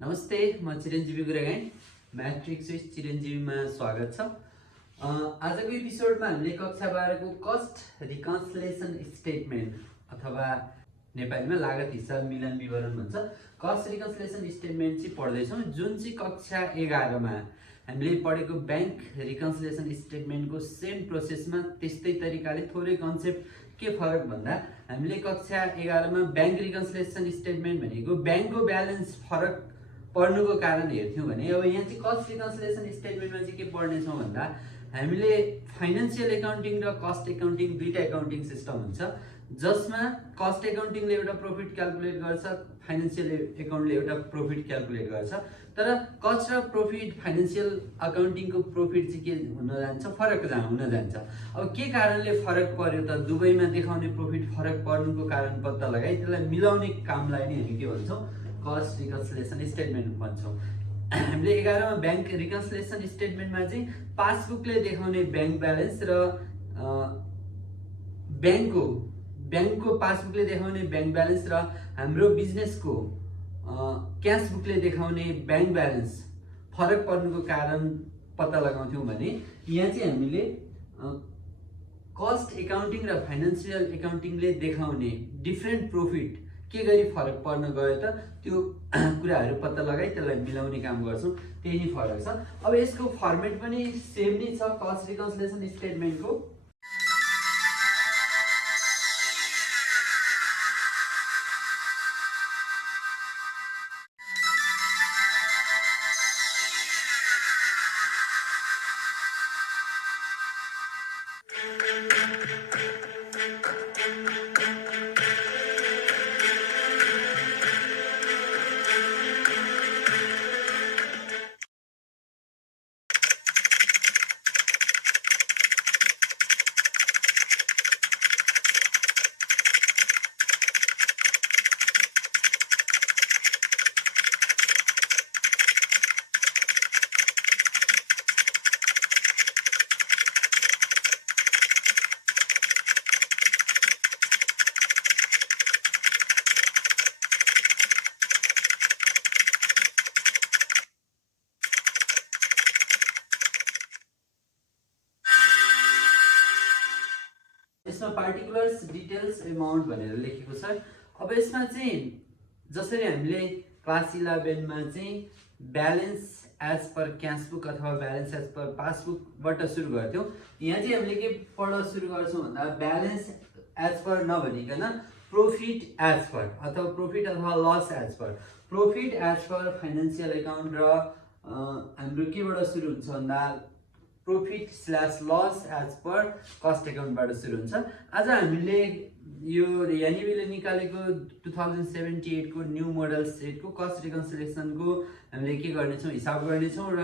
नमस्ते, म चिरञ्जीवी गुरागाई matrix with चिरञ्जीवीमा स्वागत छ। आजको एपिसोडमा हामीले कक्षा 12 को कस्ट रिकन्सिलिएसन स्टेटमेन्ट अथवा नेपालीमा लागत हिसाब मिलान विवरण भन्छ, कस्ट रिकन्सिलिएसन स्टेटमेन्ट चाहिँ पढ्दैछौँ, जुन चाहिँ कक्षा 11 मा हामीले पढेको ब्याङ्क रिकन्सिलिएसन स्टेटमेन्टको सेम प्रोसेसमा त्यस्तै तरिकाले थोरै कन्सेप्ट के फरक भन्दा हामीले कक्षा 11 मा ब्याङ्क रिकन्सिलिएसन स्टेटमेन्ट भनेको ब्याङ्कको ब्यालेन्स फरक पढ्नुको कारण हेर्थ्यौँ भने अब यहाँ चाहिँ कस्ट रिकन्सिलिएसन स्टेटमेन्टमा चाहिँ के पढ्नेछौँ भन्दा हामीले फाइनान्सियल एकाउन्टिङ र कस्ट एकाउन्टिङ दुईटा एकाउन्टिङ सिस्टम हुन्छ, जसमा कस्ट एकाउन्टिङले एउटा प्रफिट क्याल्कुलेट गर्छ, फाइनान्सियल एकाउन्टले एउटा प्रफिट क्याल्कुलेट गर्छ। तर कस्ट र प्रफिट फाइनान्सियल अकाउन्टिङको प्रफिट चाहिँ के हुन जान्छ, फरक हुन जान्छ। अब के कारणले फरक पर्यो त, दुवैमा देखाउने प्रफिट फरक पर्नुको कारण पत्ता लगाई त्यसलाई मिलाउने कामलाई नै हामी के भन्छौँ, कस्ट रिकन्सिलिएसन स्टेटमेन्ट भन्छौँ। हामीले 11 मा ब्याङ्क रिकन्सिलिएसन स्टेटमेन्टमा चाहिँ पासबुकले देखाउने ब्याङ्क ब्यालेन्स र ब्याङ्कको पासबुकले देखाउने ब्याङ्क ब्यालेन्स र हाम्रो बिजनेसको क्यास बुकले देखाउने ब्याङ्क ब्यालेन्स फरक पर्नुको कारण पत्ता लगाउँथ्यौँ भने यहाँ चाहिँ हामीले कस्ट एकाउन्टिङ र फाइनान्सियल एकाउन्टिङले देखाउने डिफ्रेन्ट प्रफिट के गरी फरक पर्न गयो त, त्यो कुराहरू पत्ता लगाई त्यसलाई मिलाउने काम गर्छौँ, त्यही नै फरक छ। अब यसको फर्मेट पनि सेम नै छ कस्ट रिकन्सिलिएसन स्टेटमेन्टको। यसमा पार्टिकुलर्स डिटेल्स एमाउन्ट भनेर लेखेको छ। अब यसमा चाहिँ जसरी हामीले क्लास 11 मा चाहिँ balance as per cash book अथवा ब्यालेन्स एज पर पासबुकबाट सुरु गर्थ्यौँ, यहाँ चाहिँ हामीले के पढ्न सुरु गर्छौँ भन्दा ब्यालेन्स एज पर नभनिकन प्रफिट एज पर अथवा प्रफिट अथवा loss as per, profit as per financial account र हाम्रो केबाट सुरु हुन्छ भन्दा profit slash loss as per cost एकाउन्टबाट सुरु हुन्छ। आज हामीले यो यानिबीले निकालेको 2078 को न्यू मोडल सेटको कस्ट रिकन्सिलिएसनको हामीले के गर्नेछौँ, हिसाब गर्नेछौँ र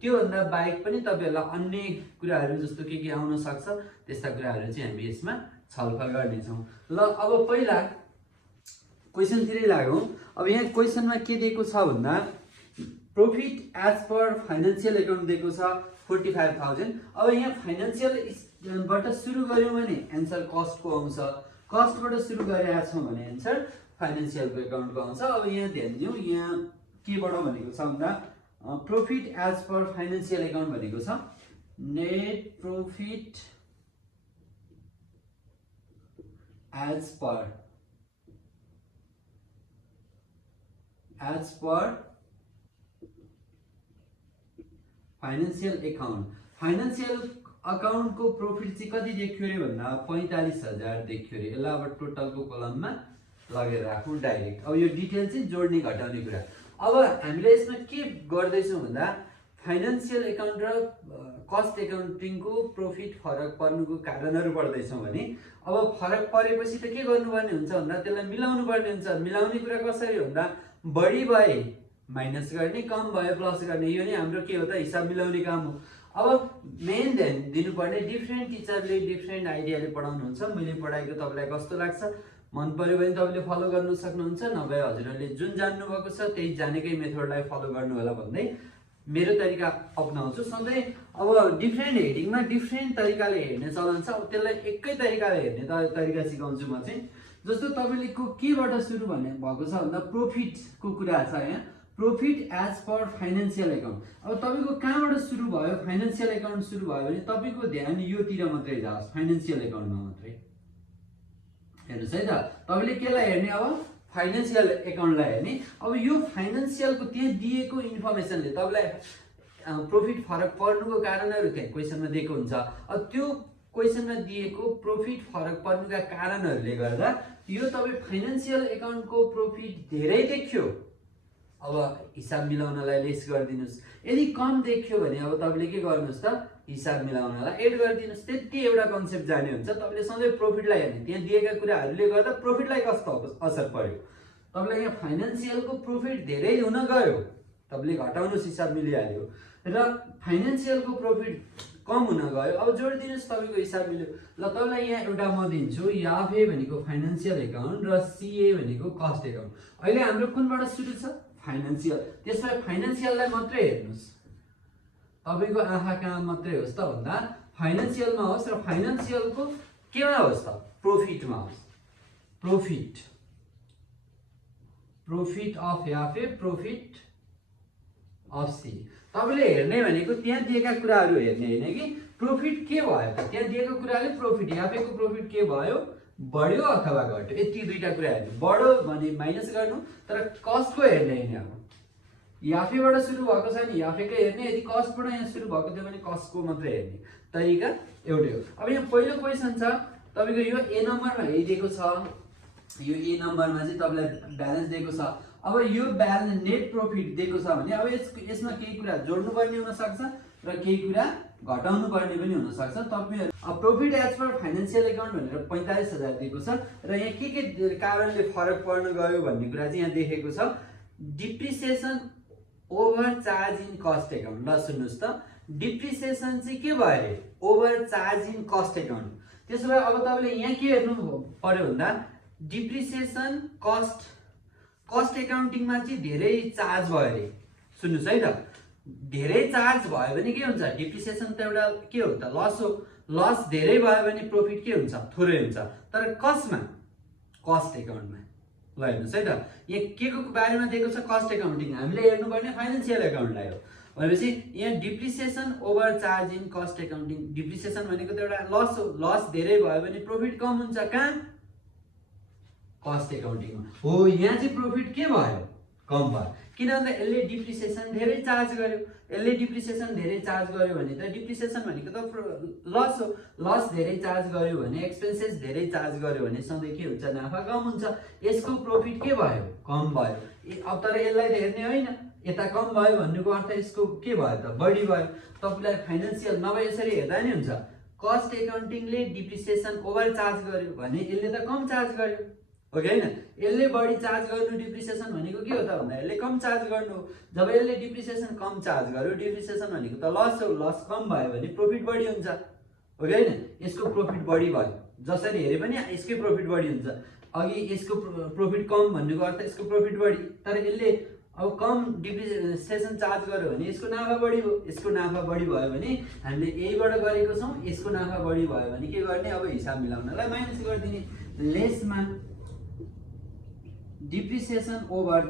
त्योभन्दा बाहेक पनि तपाईँहरूलाई अन्य कुराहरू जस्तो के आउन सक्छ त्यस्ता कुराहरू चाहिँ हामी यसमा छलफल गर्नेछौँ। ल अब पहिला क्वेसनतिरै लागौँ। अब यहाँ क्वेसनमा के दिएको छ भन्दा profit as per financial account दिएको छ 45,000। अब यहाँ फाइनान्सियलबाट सुरु गऱ्यौँ भने एन्सर कस्टको आउँछ, कस्टबाट सुरु गरेका छौँ भने एन्सर फाइनान्सियलको एकाउन्टको आउँछ। अब यहाँ ध्यान दिउँ, यहाँ केबाट भनेको छ भन्दा profit as per financial account भनेको छ net profit as per financial account. Financial अकाउन्टको प्रफिट चाहिँ कति देख्यो अरे भन्दा 45,000 देख्यो अरे। यसलाई अब टोटलको कलममा लगेर राखौँ डाइरेक्ट। अब यो डिटेल चाहिँ जोड्ने घटाउने कुरा। अब हामीले यसमा के गर्दैछौँ भन्दा फाइनान्सियल एकाउन्ट र कस्ट एकाउन्टिङको प्रफिट फरक पर्नुको कारणहरू पढ्दैछौँ भने अब फरक परेपछि त के गर्नुपर्ने हुन्छ भन्दा त्यसलाई मिलाउनु पर्ने हुन्छ। मिलाउने कुरा कसरी भन्दा बढी भए माइनस गर्ने, कम भए प्लस गर्ने, यो नै हाम्रो के हो त हिसाब मिलाउने काम हो। अब मेन ध्यान दिनुपर्ने, डिफ्रेन्ट टिचरले डिफ्रेन्ट आइडियाले पढाउनुहुन्छ, मैले पढाएको तपाईँलाई कस्तो लाग्छ, मन पर्यो भने तपाईँले फलो गर्नु सक्नुहुन्छ, नभए हजुरहरूले जुन जान्नुभएको छ त्यही जानेकै मेथडलाई फलो गर्नु होला भन्दै मेरो तरिका अपनाउँछु। सधैँ अब डिफ्रेन्ट हेडिङमा डिफ्रेन्ट तरिकाले हेर्ने चलन छ, अब त्यसलाई एकै तरिकाले हेर्ने तरिका सिकाउँछु म चाहिँ। जस्तो तपाईले को केबाट सुरु भन्ने भएको छ भन्दा प्रॉफिट को कुरा छ यहाँ। Profit as per financial account. अब तपाईको कहाँबाट सुरु भयो, फाइनेन्शियल एकाउन्ट सुरु भयो भने तपाईको ध्यान योतिर मात्रै जाओस्, फाइनेन्शियल एकाउन्टमा मात्रै हेर्नुस् है त। तपाईले केलाई हेर्ने, अब फाइनेन्शियल एकाउन्टलाई हेर्ने। अब यो फाइनेन्शियलको त्यहाँ दिएको इन्फर्मेसनले तपाईलाई प्रॉफिट फरक पर्नुको कारणहरु त्यहाँ क्वेशनमा दिएको हुन्छ। अब त्यो क्वेशनमा दिएको प्रॉफिट फरक पर्नुका कारणहरुले गर्दा यो तपाई फाइनेन्शियल एकाउन्टको प्रॉफिट धेरै देखियो, अब हिसाब मिलाउनलाई लेस गरिदिनुस्। यदि कम देखियो भने अब तपाईले के गर्नुस् त, हिसाब मिलाउनलाई एड गरिदिनुस्। त्यति एउटा कन्सेप्ट जाने हुन्छ। तपाईले सधैँ प्रॉफिटलाई हेर्ने, त्यहाँ दिएका कुराहरुले गर्दा प्रॉफिटलाई कस्तो असर पर्यो। तपाईलाई यहाँ फाइनेन्शियलको प्रॉफिट धेरै हुन गयो, तपाईले घटाउनुस्, हिसाब मिलिहाल्यो, र फाइनेन्शियलको प्रॉफिट कम हुन गयो। अब जोडिदिनुस्, तपाईको हिसाब मिल्यो। ल तपाईलाई यहाँ एउटा म दिन्छु, याफे भनेको फाइनेन्शियल एकाउन्ट र सीए भनेको कस्ट एकाउन्ट। अहिले हाम्रो कुनबाट सुरु छ, फाइनेन्शियल। त्यसमा फाइनेन्शियललाई मात्रै हेर्नुस्, तपाईको आँखा कहाँ मात्रै होस् त भन्दा फाइनेन्शियलमा होस्, र फाइनेन्शियलको केमा होस् त, प्रॉफिटमा होस्। प्रॉफिट, प्रॉफिट अफ याफे, प्रॉफिट अफ सी। तपाईले हेर्ने भनेको त्यहाँ दिएका कुराहरु हेर्ने हैन कि प्रॉफिट के भयो त, त्यहाँ दिएको कुराले प्रॉफिट, याफेको प्रॉफिट के भयो, बढ्यो अथवा घट्यो, यति दुईटा कुरा हेर्नु। बढ्यो भने माइनस गर्नु, तर कस्टको हेर्ने हैन। अब याफेबाट सुरु भएको छ नि, याफेकै हेर्ने। यदि कस्टबाट यहाँ सुरु भएको थियो भने कस्टको मात्रै हेर्ने तरिका एउटै हो। अब यहाँ पहिलो क्वेशन छ तपाईको, यो ए नम्बरमा हेरिदिएको छ, यो ए नम्बरमा चाहिँ तपाईलाई ब्यालेन्स दिएको छ। अब यो ब्यालेन्स नेट प्रॉफिट दिएको छ भने अब यसमा केही कुरा जोड्नु पर्ने हुन सक्छ र केही कुरा घटाउनु पर्ने पनि हुन सक्छ। तपाईहरु अब profit as per financial account भनेर 45,000 दिएको छ, र यहाँ के कारणले फरक पर्न गयो भन्ने कुरा चाहिँ यहाँ देखेको छ। Depreciation over charge in cost account. ल सुन्नुस् त, डिप्रिसिएसन चाहिँ के भयो अरे, over charge in cost account. त्यसो भए अब तपाईले यहाँ के हेर्नु पर्यो भन्दा डिप्रिसिएसन कस्ट एकाउन्टिङमा चाहिँ धेरै चार्ज भयो अरे। सुन्नुस् है त, धेरै चार्ज भयो भने के हुन्छ, डिप्रिसिएसन त एउटा के हो त, लस हो। लस धेरै भयो भने प्रॉफिट के हुन्छ, थोरै हुन्छ। तर कसमा, कस्ट एकाउन्टमा। ल हेर्नुस् है त, यहाँ के को बारेमा दिएको छ, कस्ट एकाउन्टिङ। हामीले हेर्नुपर्ने फाइनेन्शियल एकाउन्टलाई हो। भनेपछि यहाँ depreciation over charge in cost accounting. Depreciation भनेको त एउटा लस हो। लस धेरै भयो भने प्रॉफिट कम हुन्छ, कहाँ, कस्ट एकाउन्टिङमा हो। यहाँ चाहिँ प्रॉफिट के भयो, कम भयो। किन भन्दा यसले डिप्रिसिएसन धेरै चार्ज गर्यो। यसले डिप्रिसिएसन धेरै चार्ज गर्यो भने त डिप्रिसिएसन भनेको त लस हो। लस धेरै चार्ज गर्यो भने, एक्सपेन्सेस धेरै चार्ज गर्यो भने सधैँ के हुन्छ, नाफा कम हुन्छ। यसको प्रॉफिट के भयो, कम भयो। अब तर यसलाई त हेर्ने होइन, यता कम भयो भन्नुको अर्थ यसको के भयो त, बढी भयो। तपाईलाई फाइनेन्शियल नभए यसरी हेर्दा नि हुन्छ, कस्ट एकाउन्टिङले डिप्रिसिएसन ओभर चार्ज गर्यो भने यसले त कम चार्ज गर्यो, हो कि हैन। यसले बढी चार्ज गर्नु, डिप्रिसिएसन भनेको के हो त भन्दा यसले कम चार्ज गर्नु। जब यसले डिप्रिसिएसन कम चार्ज गर्यो, डिप्रिसिएसन भनेको त लस हो। लस कम भयो भने प्रॉफिट बढी हुन्छ, हो कि हैन। यसको प्रॉफिट बढी भयो, जसरी हेरे पनि यसकै प्रॉफिट बढी हुन्छ। अघि यसको प्रॉफिट कम भन्नुको अर्थ यसको प्रॉफिट बढी, तर यसले अब कम डिप्रिसिएसन चार्ज गर्यो भने यसको नाफा बढी हो। यसको नाफा बढी भयो भने हामीले यहीबाट गरेको छौं, यसको नाफा बढी भयो भने के गर्ने, अब हिसाब मिलाउनलाई माइनस गरिदिने। लेसमा डिप्रिसिएसन ओभर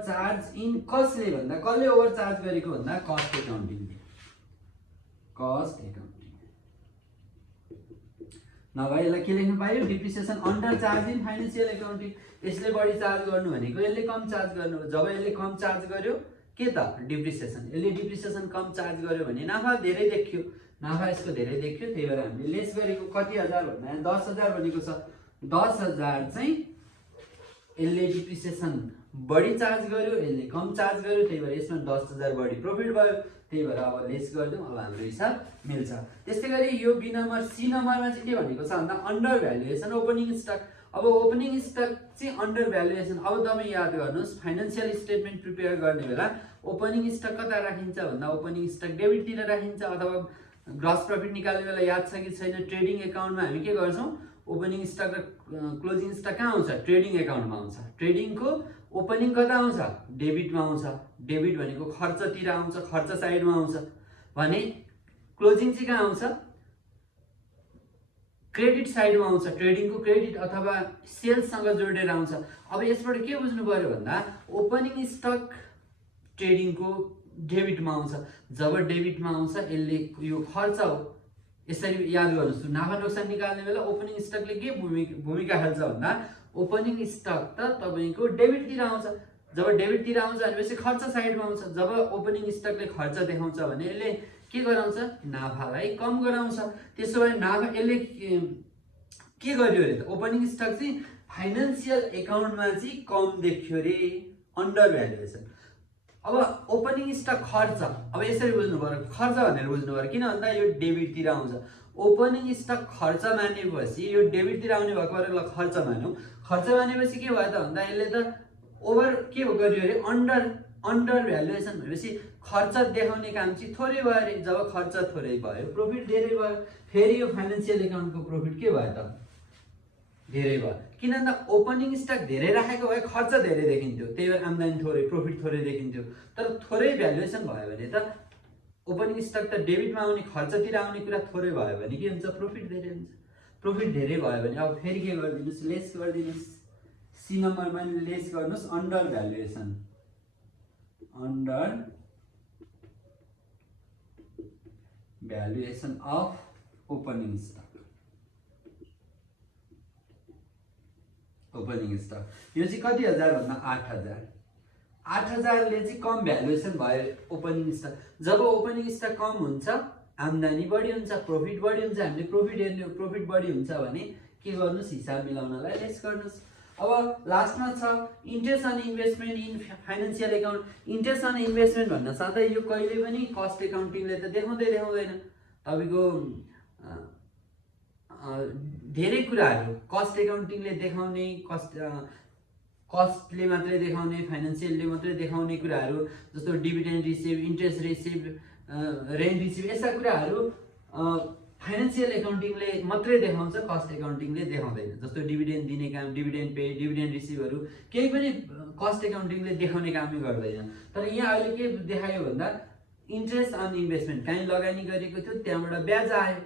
चार्ज इन कसले भन्दा, कसले ओभर चार्ज गरेको भन्दा कस्ट एकाउन्टिङले। कस्ट एकाउन्टिङ नभए यसलाई के लेख्नु पायो, depreciation under charge in financial accounting. यसले बढी चार्ज गर्नु भनेको यसले कम चार्ज गर्नु। जब यसले कम चार्ज गर्यो के त, डिप्रिसिएसन। यसले डिप्रिसिएसन कम चार्ज गर्यो भने नाफा धेरै देखियो, नाफा यसको धेरै देखियो। त्यही भएर हामीले लेस गरेको कति हजार भन्दा 10,000 भनेको छ। 10,000 चाहिँ यसले डिप्रिसिएसन बढी चार्ज गर्यो, यसले कम चार्ज गर्यो, त्यही भएर यसमा 10,000 बढी प्रॉफिट भयो। त्यही भएर अब लेस गरिदिउँ, अब हाम्रो हिसाब मिल्छ। त्यस्तै गरी यो बी नम्बर, सी नम्बरमा चाहिँ के भनेको छ भन्दा अन्डर भ्यालुएसन ओपनिङ स्टक। अब ओपनिङ स्टक चाहिँ अन्डर भ्यालुएसन। अब तपाईँ याद गर्नुहोस्, फाइनेन्शियल स्टेटमेन्ट प्रिपेयर गर्ने बेला ओपनिङ स्टक कता राखिन्छ भन्दा ओपनिङ स्टक डेबिटतिर राखिन्छ। अथवा ग्रस प्रॉफिट निकाल्ने बेला याद छ कि छैन, ट्रेडिङ एकाउन्टमा हामी के गर्छौँ, ओपनिङ स्टक र क्लोजिङ स्टक कहाँ आउँछ, ट्रेडिङ एकाउन्टमा आउँछ। ट्रेडिङको ओपनिङ कता आउँछ, डेबिटमा आउँछ। डेबिट भनेको खर्चतिर आउँछ, खर्च साइडमा आउँछ भने क्लोजिङ चाहिँ कहाँ आउँछ, क्रेडिट साइडमा आउँछ, ट्रेडिङको क्रेडिट अथवा सेल्ससँग जोडेर आउँछ। अब यसबाट के बुझ्नु पर्यो भन्दा ओपनिङ स्टक ट्रेडिङको डेबिटमा आउँछ। जब डेबिटमा आउँछ यसले यो खर्च हो। यसरी याद गर्नुहोस्, नाफा नोक्सान निकाल्ने बेला ओपनिङ स्टकले के भूमिका खेल्छ भन्दा ओपनिङ स्टक त तपाईँको डेबिटतिर आउँछ। जब डेबिटतिर आउँछ भनेपछि खर्च साइडमा आउँछ। जब ओपनिङ स्टकले खर्च देखाउँछ भने यसले के गराउँछ, नाफालाई कम गराउँछ। त्यसो भए नाफा यसले के गर्यो अरे त ओपनिङ स्टक चाहिँ फाइनेन्सियल एकाउन्टमा चाहिँ कम देखियो अरे, अन्डर भ्यालुएसन। अब ओपनिङ स्टक खर्च, अब यसरी बुझ्नु पर्यो, खर्च भनेर बुझ्नु पर्यो, किन भन्दा यो डेबिटतिर आउँछ। ओपनिङ स्टक खर्च मानेपछि यो डेबिटतिर आउने भएको भएर खर्च मान्यौँ। खर्च मानेपछि के भयो त भन्दा यसले त ओभर के गर्यो अरे, अन्डर भ्यालुएसन भनेपछि खर्च देखाउने काम चाहिँ थोरै भयो अरे। जब खर्च थोरै भयो प्रफिट धेरै भयो। फेरि यो फाइनेन्सियल एकाउन्टको प्रफिट के भयो त, धेरै भयो। किन भन्दा ओपनिङ स्टक धेरै राखेको भए खर्च धेरै देखिन्थ्यो, त्यही भएर आम्दानी थोरै, प्रफिट थोरै देखिन्थ्यो। तर थोरै भ्यालुएसन भयो भने त ओपनिङ स्टक त डेबिटमा आउने, खर्चतिर आउने कुरा थोरै भयो भने के हुन्छ, प्रफिट धेरै हुन्छ। प्रफिट धेरै भयो भने अब फेरि के गरिदिनुहोस्, लेस गरिदिनुहोस्। सी नम्बरमा लेस गर्नुहोस्, under valuation, under valuation of opening stock. Opening stock यो चाहिँ कति हजार भन्दा 8000। 8000ले चाहिँ कम भ्यालुएसन भयो ओपनिङ स्टक। जब ओपनिङ स्टक कम हुन्छ आम्दानी बढी हुन्छ, प्रफिट बढी हुन्छ। हामीले प्रफिट हेर्ने, प्रफिट बढी हुन्छ भने के गर्नुहोस्, हिसाब मिलाउनलाई लेस गर्नुहोस्। अब लास्टमा छ interest on investment in financial account. Interest on investment भन्न साथै यो कहिले पनि कस्ट एकाउन्टिङले त देखाउँदैन। तपाईँको धेरै कुराहरू कस्ट एकाउन्टिङले देखाउने, कस्टले मात्रै देखाउने, फाइनेन्सियलले मात्रै देखाउने कुराहरू जस्तो dividend receive, interest receive, rent receive, यस्ता कुराहरू फाइनेन्सियल एकाउन्टिङले मात्रै देखाउँछ, कस्ट एकाउन्टिङले देखाउँदैन। जस्तो डिभिडेन्ड दिने काम, डिभिडेन्ड पे, डिभिडेन्ड रिसिभहरू केही पनि कस्ट एकाउन्टिङले देखाउने कामै गर्दैन। तर यहाँ अहिले के देखायो भन्दा इन्ट्रेस्ट अन इन्भेस्टमेन्ट, कहीँ लगानी गरेको थियो त्यहाँबाट ब्याज आयो।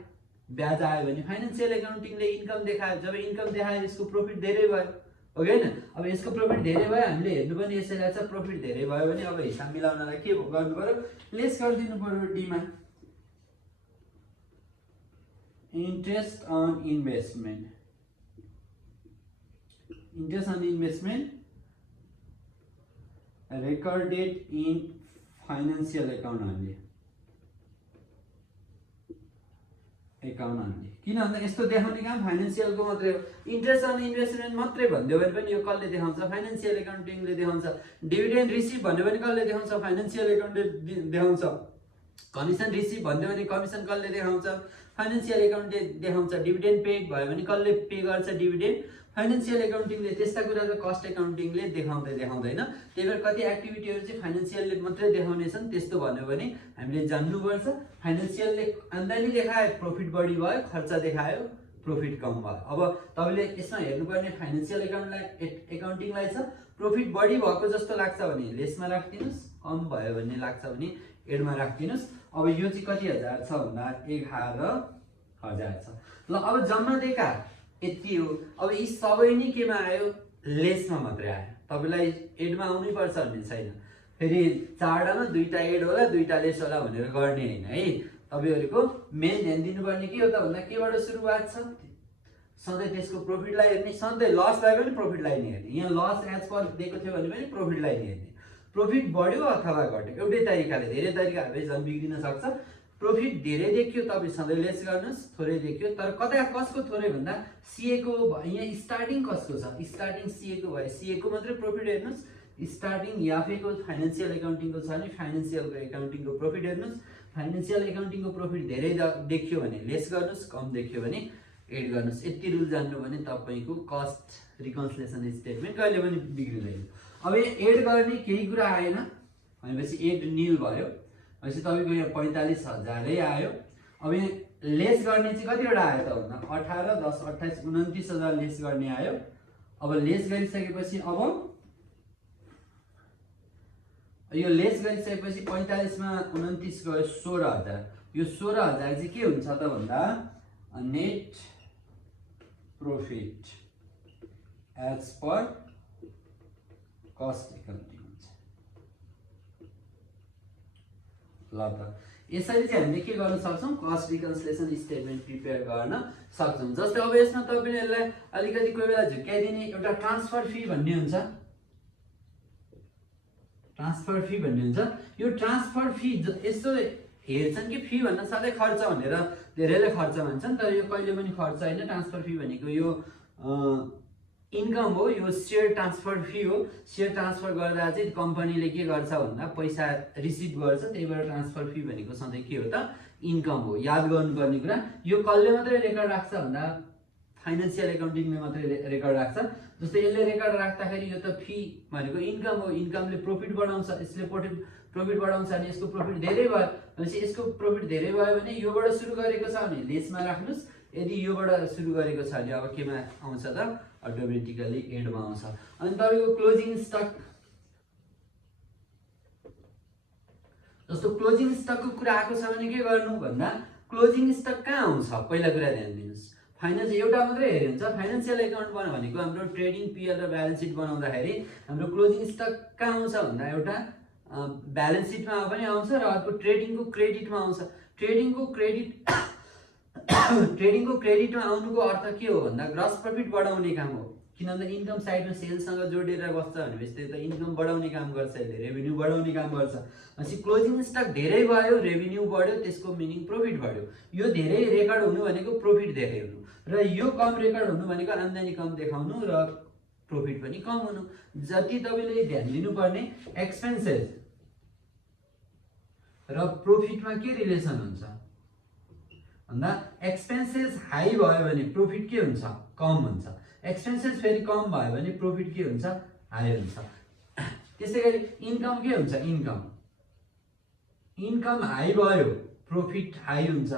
ब्याज आयो भने फाइनेन्सियल एकाउन्टिङले इन्कम देखायो। जब इन्कम देखायो यसको प्रफिट धेरै भयो, हो कि होइन। अब यसको प्रफिट धेरै भयो, हामीले हेर्नु पनि यसरी आएको छ, प्रफिट धेरै भयो भने अब हिसाब मिलाउनलाई के गर्नु पर्यो, लेस गरिदिनु पर्यो डीमा। Interest on investment, interest on investment recorded in financial account only, account only. किन भन्दा यस्तो देखाउने काम फाइनेन्सियलको मात्रै हो। इन्ट्रेस्ट अन इन्भेस्टमेन्ट मात्रै भनिदियो भने पनि यो कसले देखाउँछ, फाइनेन्सियल एकाउन्टिङले देखाउँछ। डिभिडेन्ड रिसिभ भन्यो भने कसले देखाउँछ, फाइनेन्सियल एकाउन्टले देखाउँछ। कमिसन रिसिभ भन्यो भने कमिसन कसले देखाउँछ, फाइनेन्सियल एकाउन्टले देखाउँछ। डिभिडेन्ड पेड भयो भने कसले पे गर्छ, डिभिडेन्ड, फाइनेन्सियल एकाउन्टिङले। त्यस्ता कुरा त कस्ट एकाउन्टिङले देखाउँदैन। त्यही भएर कति एक्टिभिटीहरू चाहिँ फाइनेन्सियलले मात्रै देखाउने छन्। त्यस्तो भन्यो भने हामीले जान्नुपर्छ फाइनेन्सियलले आम्दानी देखायो, प्रफिट बढी भयो, खर्च देखायो, प्रफिट कम भयो। अब तपाईँले यसमा हेर्नुपर्ने फाइनेन्सियल एकाउन्टिङलाई छ, प्रफिट बढी भएको जस्तो लाग्छ भने लेसमा राखिदिनुहोस्, कम भयो भन्ने लाग्छ भने एडमा राखिदिनुहोस्। अब यो चाहिँ कति हजार छ भन्दा 11000 छ। ल अब जम्मा दिएका यति हो। अब यी सबै नै केमा आयो, लेसमा मात्रै आयो। तपाईँलाई एडमा आउनै पर्छ भन्ने छैन। फेरि 4वटामा 2टा एड होला, 2टा लेस होला भनेर गर्ने होइन है। तपाईँहरूको मेन ध्यान दिनुपर्ने के हो त भन्दा केबाट सुरुवात छ, सधैँ त्यसको प्रफिटलाई हेर्ने, सधैँ लस भए पनि प्रफिटलाई नै हेर्ने। यहाँ लस एज पर दिएको थियो भने पनि प्रफिटलाई नै हेर्ने। प्रफिट बढ्यो अथवा घट्यो एउटै तरिकाले, धेरै तरिकाहरूले झन् बिग्रिन सक्छ। प्रफिट धेरै देखियो तपाईँ सधैँ लेस गर्नुहोस्, थोरै देखियो तर कता कसको थोरै भन्दा सीएको। यहाँ स्टार्टिङ कसको छ, स्टार्टिङ सीएको भयो, सीएको मात्रै प्रफिट हेर्नुहोस्। स्टार्टिङ याफेको फाइनेन्सियल एकाउन्टिङको छ भने फाइनेन्सियलको एकाउन्टिङको प्रफिट हेर्नुहोस्। फाइनेन्सियल एकाउन्टिङको प्रफिट धेरै देखियो भने लेस गर्नुहोस्, कम देखियो भने एड गर्नुहोस्। यति रुल जान्नु भने तपाईँको कस्ट रिकन्सिलिएसन स्टेटमेन्ट कहिले पनि बिग्रिँदैन। अब यो एड गर्ने केही कुरा आएन भनेपछि एड निल भयो भनेपछि तपाईँको यहाँ 45000 आयो। अब यहाँ लेस गर्ने चाहिँ कतिवटा आयो त भन्दा 18, 10, 28, 29000 लेस गर्ने आयो। अब लेस गरिसकेपछि अब यो लेस गरिसकेपछि 45 मा 29 गयो 16000। यो 16000 चाहिँ के हुन्छ त भन्दा net profit as per cost accounting हुन्छ। ल त यसरी चाहिँ हामीले के गर्न सक्छौं, कस्ट रिकन्सिलिएसन स्टेटमेन्ट प्रिपेयर गर्न सक्छौं। जस्तै अब यसमा तपाईले यसलाई अलिकति कोही बेला झुक्याइदिने एउटा ट्रान्सफर फी भन्ने हुन्छ, ट्रान्सफर फी भन्ने हुन्छ। यो ट्रान्सफर फी यस्तो हेर्छन् कि फी भन्न साथै खर्च भनेर धेरैले खर्च भन्छन्, तर यो कहिले पनि खर्च हैन। ट्रान्सफर फी भनेको यो इन्कम हो, यो शेयर ट्रान्सफर फी हो। शेयर ट्रान्सफर गर्दा चाहिँ कम्पनीले के गर्छ भन्दा पैसा रिसिभ गर्छ, त्यही भएर ट्रान्सफर फी भनेको सधैँ के हो त, इन्कम हो। याद गर्नुपर्ने कुरा यो कसले मात्रै रेकर्ड राख्छ भन्दा फाइनान्शियल एकाउन्टिङले मात्रै रेकर्ड राख्छ। जस्तै यसले रेकर्ड राख्दाखेरि यो त फी भनेको इन्कम हो, इन्कमले प्रॉफिट बढाउँछ, यसले प्रॉफिट बढाउँछ अनि यसको प्रॉफिट धेरै भयो भनेपछि यसको प्रॉफिट धेरै भयो भने योबाट सुरु गरेको छ भने लेसमा राख्नुस्, यदि योबाट सुरु गरेको छ भने अब केमा आउँछ त, अटोमेटिकली एन्डमा आउँछ। अनि तपाईको क्लोजिङ स्टक, जस्तो क्लोजिङ स्टकको कुरा आएको छ भने के गर्नु भन्दा क्लोजिङ स्टक कहाँ आउँछ पहिला कुरा ध्यान दिनुस्। फाइनान्स एउटा मात्रै हेर्नु हुन्छ, फाइनान्शियल एकाउन्ट भनेको हाम्रो ट्रेडिङ पीएल र ब्यालेन्स सिट बनाउँदाखेरि हाम्रो क्लोजिङ स्टक कहाँ आउँछ भन्दा एउटा ब्यालेन्स सिटमा पनि आउँछ र अर्को ट्रेडिङको क्रेडिटमा आउँछ। ट्रेडिङको क्रेडिटमा आउनुको अर्थ के हो भन्दा ग्रस प्रॉफिट बढाउने काम हो, किनभने इन्कम साइडमा सेल्ससँग जोडेर बस्छ भनेपछि त्यो त इन्कम बढाउने काम गर्छ, यसले रेभेन्यू बढाउने काम गर्छ। भनेपछि क्लोजिङ स्टक धेरै भयो, रेभेन्यू बढ्यो, त्यसको मिनिङ प्रॉफिट बढ्यो। यो धेरै रेकर्ड हुनु भनेको प्रॉफिट धेरै हुनु, र यो कम रेकर्ड हुनु भनेको आम्दानी कम देखाउनु र प्रॉफिट पनि कम हुनु। जति तपाईले ध्यान दिनुपर्ने एक्सपेन्सेस र प्रॉफिटमा के रिलेसन हुन्छ भन्दा एक्सपेन्सेस हाई भयो भने प्रॉफिट के हुन्छ, कम हुन्छ। एक्सपेन्सेस फेरि कम भयो भने प्रॉफिट के हुन्छ, हाई हुन्छ। त्यसैगरी इन्कम के हुन्छ, इन्कम हाई भयो प्रॉफिट हाई हुन्छ,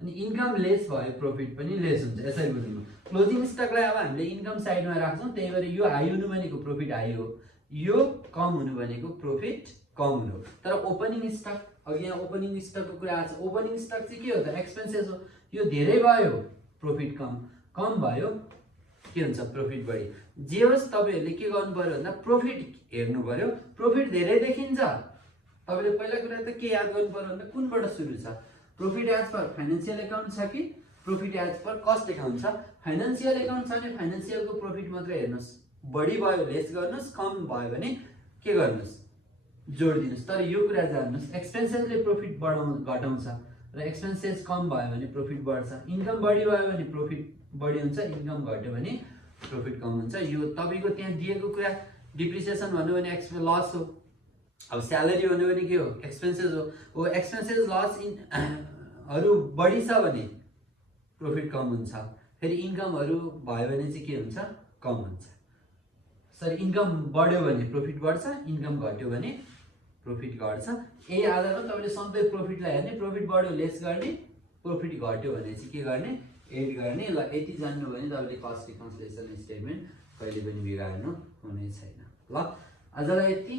अनि इन्कम लेस भयो प्रॉफिट पनि लेस हुन्छ। यसरी बुझ्नु। क्लोजिङ स्टकलाई अब हामीले इन्कम साइडमा राख्छौं, त्यही भएर यो हाई हुनु भनेको प्रॉफिट हाई हो, यो कम हुनु भनेको प्रॉफिट कम हुनु। तर ओपनिङ स्टक, अघि यहाँ ओपनिङ स्टकको कुरा आछ, ओपनिङ स्टक चाहिँ के हो त, एक्सपेन्सेस हो। यो धेरै भयो प्रॉफिट कम, कम भयो के हुन्छ, प्रॉफिट बढी। जे होस् तपाईहरुले के गर्नु पर्यो भन्दा प्रॉफिट हेर्नु पर्यो। प्रॉफिट धेरै देखिन्छ, तपाईले पहिला कुरा त के याद गर्नु पर्यो भन्दा कुनबाट सुरु छ, profit as per financial account छ कि profit as per cost account छ। फाइनान्शियल एकाउन्ट छ भने फाइनान्शियलको प्रॉफिट मात्रै हेर्नुस्, बढी भयो लेस गर्नुस्, कम भयो भने के गर्नुस्, जोड दिनुस्। तर यो कुरा जान्नुस् एक्सपेन्सेसले प्रॉफिट घटाउँछ र एक्सपेन्सेस कम भयो भने प्रॉफिट बढ्छ। इन्कम बढी भयो भने प्रॉफिट बढी हुन्छ, इन्कम घट्यो भने प्रॉफिट कम हुन्छ। यो तपाईको त्यहाँ दिएको कुरा डिप्रिसिएसन भन्नु भने लस हो, अब स्यालेरी भन्नु भने के हो, एक्सपेन्सेस हो। ओ एक्सपेन्सेस लस हरू बढी छ भने प्रॉफिट कम हुन्छ, फेरि इन्कमहरु भयो भने चाहिँ के हुन्छ, कम हुन्छ। सरी इन्कम बढ्यो भने प्रॉफिट बढ्छ, इन्कम घट्यो भने प्रॉफिट घट्छ। यही आधारमा तपाईले सधैँ प्रॉफिटलाई हेर्ने, प्रॉफिट बढ्यो लेस गर्ने, प्रॉफिट घट्यो भने चाहिँ के गर्ने, एड गर्ने। ल यति जान्नु भने तपाईले कस्ट रिकन्सिलिएसन स्टेटमेन्ट कहिले पनि बिगार्नु हुने छैन। ल आजलाई यति।